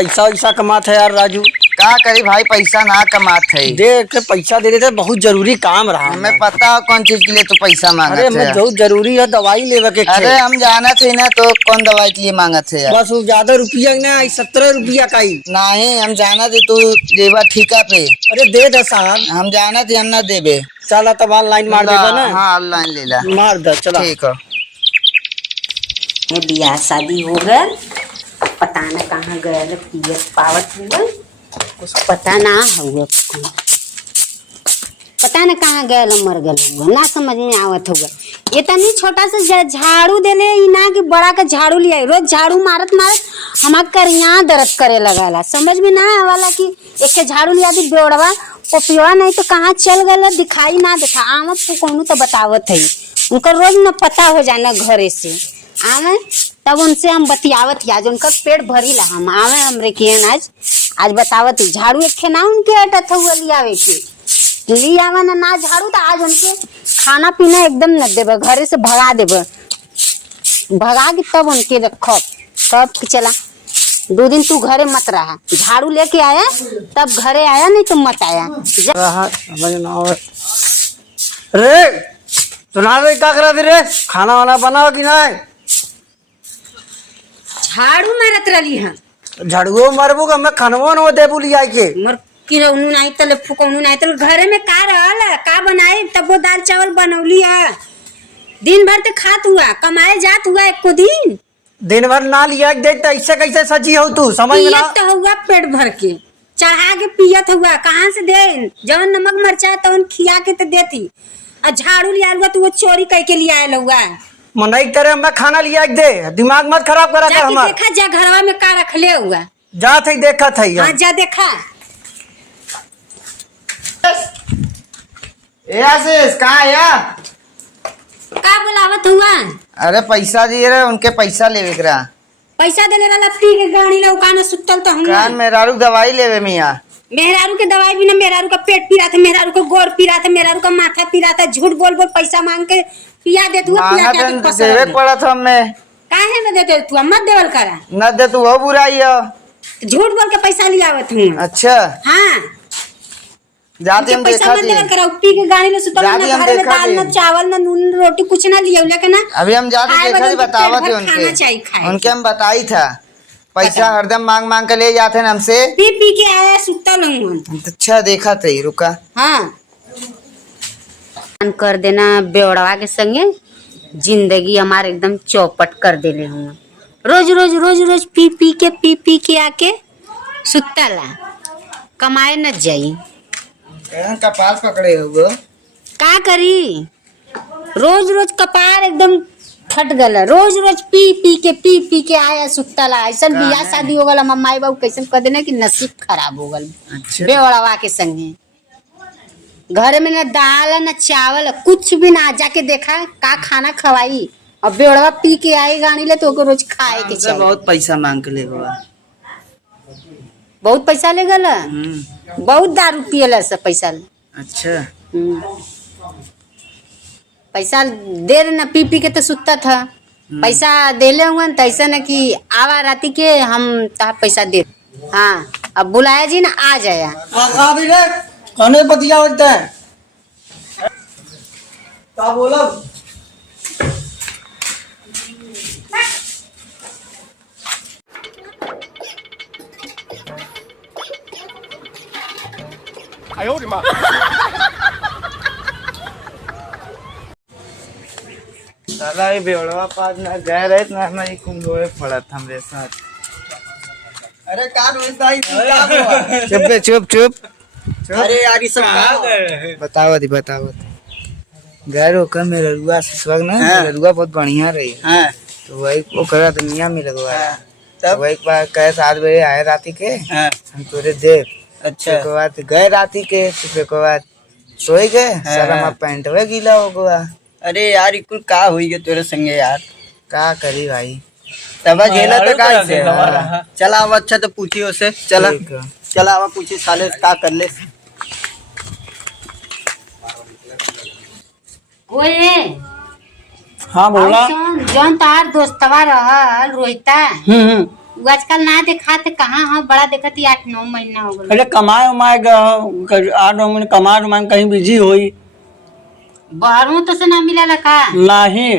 पैसा वैसा कमात है यार राजू। का करी भाई, पैसा ना कमात है। दे के पैसा दे देते, बहुत जरूरी काम रहा। हमें पता हो कौन चीज के लिए तू पैसा मांगत अरे है। मैं बहुत जरूरी है, दवाई लेवे के। अरे हम जाना थे ना, तो कौन दवाई के लिए मांगत है यार? बस वो ज्यादा रुपया ना, 17 रुपया का ही। नहीं, हम जाना थे तू देवा ठीका पे। अरे दे दे साहब, हम जाना थे, हम ना देबे। चला तब ऑनलाइन मार देगा ना। हाँ ऑनलाइन ले ला, मार दे चला। ठीक है। बियाह शादी हो गए, पता न कहाँ गए पियर पावत हुआ, कुछ पता ना हुआ, पता न कहाँ गए मर गए हुआ, ना समझ में आवत हुआ। ये तनी छोटा सा झाड़ू देले ना कि बड़ा का झाड़ू लिया, रोज झाड़ू मारत मारत हमार करिया दर्द करे लगाला। समझ में ना आवाला कि एक के झाड़ू लिया दी बेवड़वा पपिवा, नहीं तो कहाँ चल गए दिखाई ना देखा। आम कहूँ तो बतावत है, उनका रोज न पता हो जाना घरे से आवे, तब उनसे हम बतियावत आज उनका पेट भरी ला। हम आवे हमरे के आज बतावत झाड़ू एक ना उनके अटत हुआ लियावे के लियावा ना झाड़ू, तो आज उनके खाना पीना एकदम न देवे, घरे से भगा देवे, भगा के तब उनके रखो। तब चला 2 दिन तू घरे मत रहा, झाड़ू लेके आया तब घरे आया, नहीं तो मत आया। रे सुना रे, क्या करा दे रे? खाना वाना बनाओ कि नहीं? झाड़ू मारत रही है। झाड़ुओ मारबू का मैं खानवा न दे बुली आई के मर किरौनु नहीं तले फुकौनु नहीं तले घरे में का रहल का बनाए, तब वो दाल चावल बनौली है। दिन भर तो खात हुआ, कमाए जात हुआ, एको दिन भर ना लिया देख, ऐसे कैसे सची हो तू? समझ में ना तो हुआ, पेट भर के चढ़ा के पियत हुआ। कहाँ से दे? जवन नमक मरचा तवन खिया के तो देती, और झाड़ू लिया हुआ तो वो चोरी करके लिया आयल हुआ। मनई तरह मैं खाना लिया दे, दिमाग मत खराब करा कर हमार। देखा जा घरवा में का रखले हुआ, जा थे देखा था। हाँ जा देखा। ए आशीष कहाँ है यार? का बुलावत हुआ? अरे पैसा दिए रहे, उनके पैसा लेवे के रहा। पैसा देने वाला पी के गाड़ी लौका न सुतल तो हम कान मेहरारू दवाई लेवे मियाँ। मेहरारू के दवाई भी ना, मेहरारू का पेट पी रहा था, मेहरारू का गोड़ पी रहा था, मेहरारू का माथा पी रहा था। झूठ बोल बोल पैसा मांग के पिया दे तू, पिया क्या तू पसंद देवे पड़ा था हमें। काहे में देते तू? मत देवल करा, न दे तू वो बुराई है। झूठ बोल के पैसा लिया आवत हूं। अच्छा हां जाते हम पैसा देखा मत थी। देवल करा, पी के गाड़ी में सुतल ना, घर में दाल ना चावल ना नून रोटी कुछ ना लिया लेकिन ना। अभी हम जाते देखा थी, बतावा थे उनके हम बताई था। पैसा हरदम मांग मांग के ले जाते हैं हमसे, पी पी के आया सुतल हूं। अच्छा देखा थे, रुका। हाँ कर देना बेवड़वा के संगे जिंदगी हमारे एकदम चौपट कर देले हूँ। रोज रोज रोज रोज पी पी के आके सुतला, कमाए न जाई। कपाल पकड़े हो का करी? रोज रोज कपार एकदम फट गला, रोज रोज पी के आया सुतला। ऐसा बियाह शादी हो गला, मम्मा बाबू कैसे कह देना कि नसीब खराब हो गल। अच्छा। बेवड़वा के संगे घर में न दाल न चावल कुछ भी ना, जाके देखा का खाना खवाई, और बेवड़वा पी के आई गाड़ी ले तो रोज खाए के चाहिए। बहुत पैसा मांग के ले गवा। बहुत पैसा ले गला, बहुत दारू पियला सब पैसा। अच्छा पैसा दे न पी के तो सुतता था। पैसा देले हुआ तो ऐसा न कि आवा राती के हम ता पैसा दे। हाँ अब बुलाया जी ना, आ जाया। कहने बतिया होता है क्या बोला? साला ये बेवड़वा पास ना गए रहे ना, हमारी कुंभोए पड़ा था हमरे साथ। अरे का चुप बे, चुप चुप। अरे यार ये सब का बताओ दी बताओ। गैर होकर मेरा रुआ से ना, मेरा रुआ बहुत बढ़िया रही। हाँ तो वही वो करा दुनिया में लगवाया। तब वही बार कहे 7 बजे आए राती के। हम तोरे देव। अच्छा के बाद गए राती के, फिर के बाद सोए गए। सारा हमारा पैंट वे गीला हो गया। अरे यार कुल का हुई है तेरे संगे यार? का करी भाई, तब झेला तो का से चला अब। अच्छा तो पूछी उसे, चला चला अब पूछी साले का कर ले। ओए हाँ बोला। जौन तार दोस्तवा रहल रोहिता, वो आजकल ना देखा थे कहाँ हाँ बड़ा देखा थी 8-9 महीना हो गया। पहले कमाए उमाए 8 महीने कमाए उमाए कहीं बिजी हुई बाहरों तो से ना मिला लखा नहीं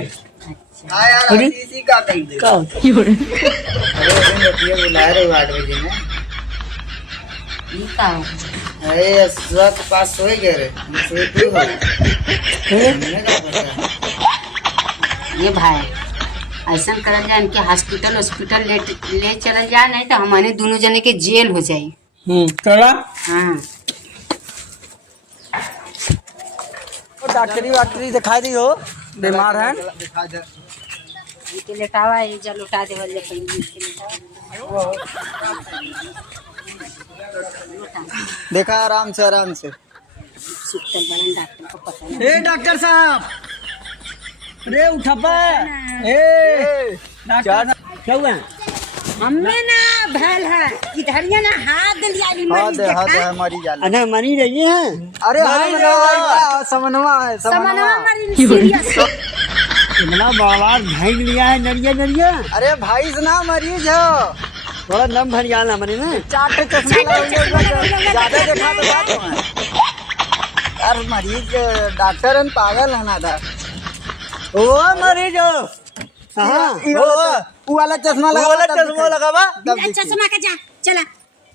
हाँ यार अरे? इसी का कर दे। का अरे ये बुला रहे हो 8 बजे में। ये का हो? अरे सुबह के पास सोए गए रे सोए तू हो हमने क्या पता। ये भाई ऐसा करल जाए इनके हॉस्पिटल ले चल जाए नहीं तो हमारे दोनों जने के जेल हो जाये। चला हाँ डॉक्टरी वाक्टरी दिखाई दी हो बीमार है दिखा दे। इनके लेटावा ये जल उठा दे वाले पहले इसके लेटावा। देखा आराम से सुतल बड़न डॉक्टर को पता नहीं। ए डॉक्टर साहब अरे उठा पे ए डॉक्टर क्या हुआ हमें ना भैल है इधर ये ना हाथ लिया ली मरीज हाँ देखा दे मरी जाला। अरे मनी रही है अरे हाँ समनवा है समनवा मरीज सीरियस इतना बड़ा भाई लिया है नरिया अरे भाई ना मरीज हो थोड़ा दम भर जाना मरी ना 4 चश्मा ज्यादा देखा तो बात है यार मरीज डॉक्टर है पागल है ना था ओ मरीज हाँ वो वाला चश्मा लगावा चश्मा का जा चला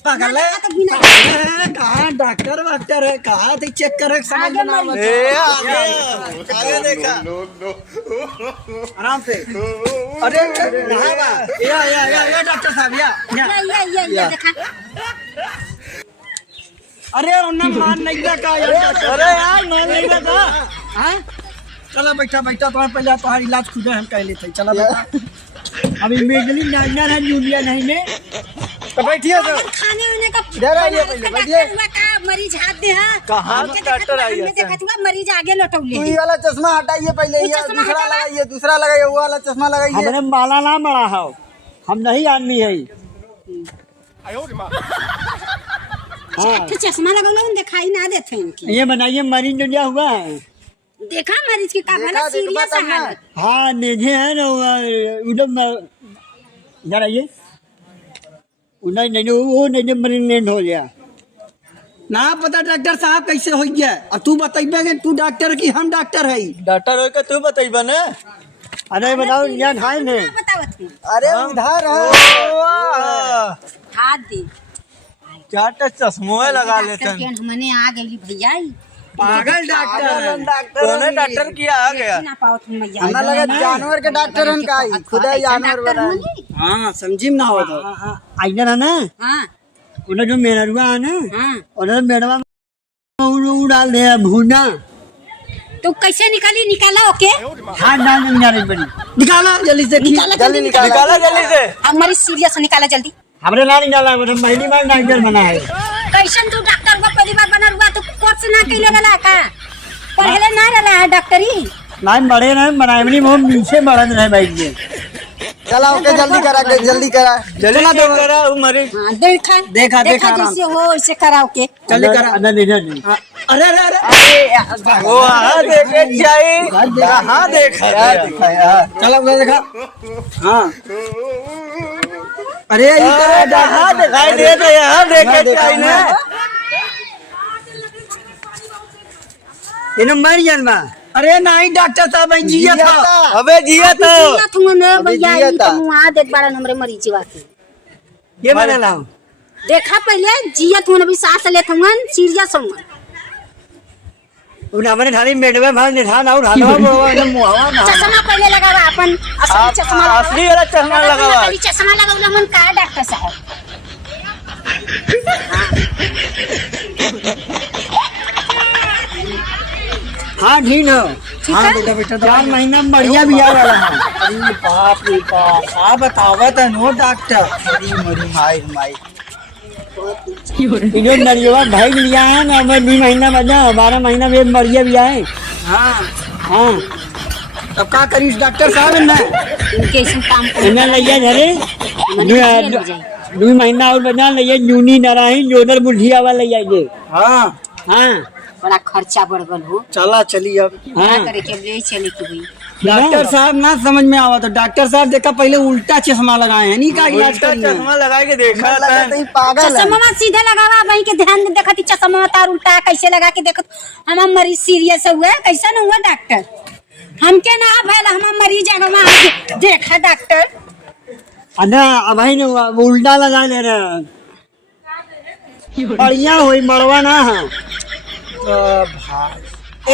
पागल है तो बिना कहाँ डॉक्टर वाक्टर है कहाँ थे चेक करे समझ आगे ना मरीज। आगे देखा आराम से अरे या डॉक्टर साहब या ये देखा अरे उन्हें मान नहीं लगा अरे यार मान नहीं लगा हाँ चला बैठा तुम्हारे पहले तुम्हारा इलाज खुद हम कह लेते चला बैठा अभी मेडली नाइनर है जूलिया नहीं में तो बैठिए तो खाने वाने का इधर आइए पहले, बैठिए। का मरीज हाथ दे हां कहाँ हमके डॉक्टर आई हमने है? देखा था मरीज आगे लटौले ये वाला चश्मा हटाइए पहले वो ये चश्मा दूसरा हटावा। लगाइए दूसरा लगाइए वो वाला चश्मा लगाइए हमने माला ना मरा है हम नहीं आदमी है हाँ तो चश्मा लगौले दिखाई ना देते इनकी ये बनाइए मरीज जो हुआ है देखा मरीज की का भला सीरियस हालत हाँ नेझे है ना उधर इधर आइए नहीं वो नहीं मरीज हो गया ना पता डॉक्टर साहब कैसे हो गया अब तू बताइबे कि तू डॉक्टर की हम डॉक्टर है डॉक्टर हो के तू बताइबे ना अरे बताओ यहाँ खाए ने बतावत हूं अरे उधर है हाथ दे चार चश्मो लगा लेते डॉक्टर के हमने आ गई भैया पागल डॉक्टर डॉक्टर किया आ गया ना पावत हूं मैया हमें लगा जानवर के डॉक्टर हम का ही खुदा जानवर डॉक्टर बना होंगे हाँ समझी ना हो तो आइए ना ना हां उन्हें जो मेहरुआ है ना हां उन्हें मेहरुआ में डाल दे भूना तो कैसे निकाला ओके हाँ ना नहीं रही बड़ी निकाला जल्दी से जल्दी निकाला जल्दी से हमारी सीरियस निकाला जल्दी हमने ना निकाला पहली बार डॉक्टर बना है कैसन तू डॉक्टर को पहली बार बना हुआ तो कोर्स ना कैले रहला का पहले ना रहला है डॉक्टरी नहीं बड़े ना बनाए वो नीचे बढ़त रहे भाई जी चला ओके जल्दी करा चला दो करा मरीज हां देखा जैसे हो वैसे कराओ के चले करा अंदर ले जा अरे अरे वो हां देखे जाए हां देखा यार चलो उधर देखा हाँ अरे हाँ दिखाई दे तो यहाँ देखे चाहिए ना ये मर जन्मा अरे नहीं डॉक्टर साहब जिया था अबे जिया था जिया थू ने भैया जिया ई था। तो मुआ देख बड़ा हमरे मरीज बात ये बने लाओ देखा पहले जिया थू ने भी सांस ले थवन सीरियस हुआ उन हमने थाली मेडवे भाग ने था ना उठाना वो एकदम मुहावा ना चश्मा पहले लगावा अपन असली चश्मा असली वाला चश्मा लगावा खाली चश्मा लगावला मन का डॉक्टर साहब हाँ ठीक है हाँ बेटा बेटा 4 महीना में बढ़िया भी आ वाला है अरे बाप रे बाप आप बतावत है नो डॉक्टर मरी माई इधर नरिया भाई लिया है ना मैं 2 महीना बजा 12 महीना में बढ़िया भी आए हाँ हाँ अब का करी डॉक्टर साहब ने इनके इस काम को इन्हें लिया झरे जेल हो जाए 2 महीना और बजा लिया जूनी नारायण जोधर बुढ़िया वाला लिया हाँ हाँ बड़ा खर्चा बढ़ गल हो चला चली अब क्या हाँ करे के ले चले के हुई डॉक्टर साहब ना समझ में आवा तो डॉक्टर साहब देखा पहले उल्टा चश्मा लगाए हैं नहीं का इलाज करना है। चश्मा लगा के देखा था। लगा तो ही पागल है। चश्मा सीधे लगावा वही के ध्यान दे देखती चश्मा तार उल्टा कैसे लगा के देखत हमार मरीज सीरियस हुआ कैसा न हुआ डॉक्टर हमके ना भैल हमार मरीज अगवा देखा डॉक्टर अना अब भाई ने वो उल्टा लगा ले रहे बढ़िया हुई मरवा ना है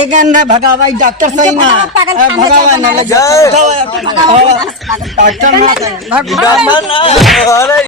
एक अंडा भगावा डॉक्टर सही ना भगावा ना लगा डॉक्टर ना डॉक्टर ना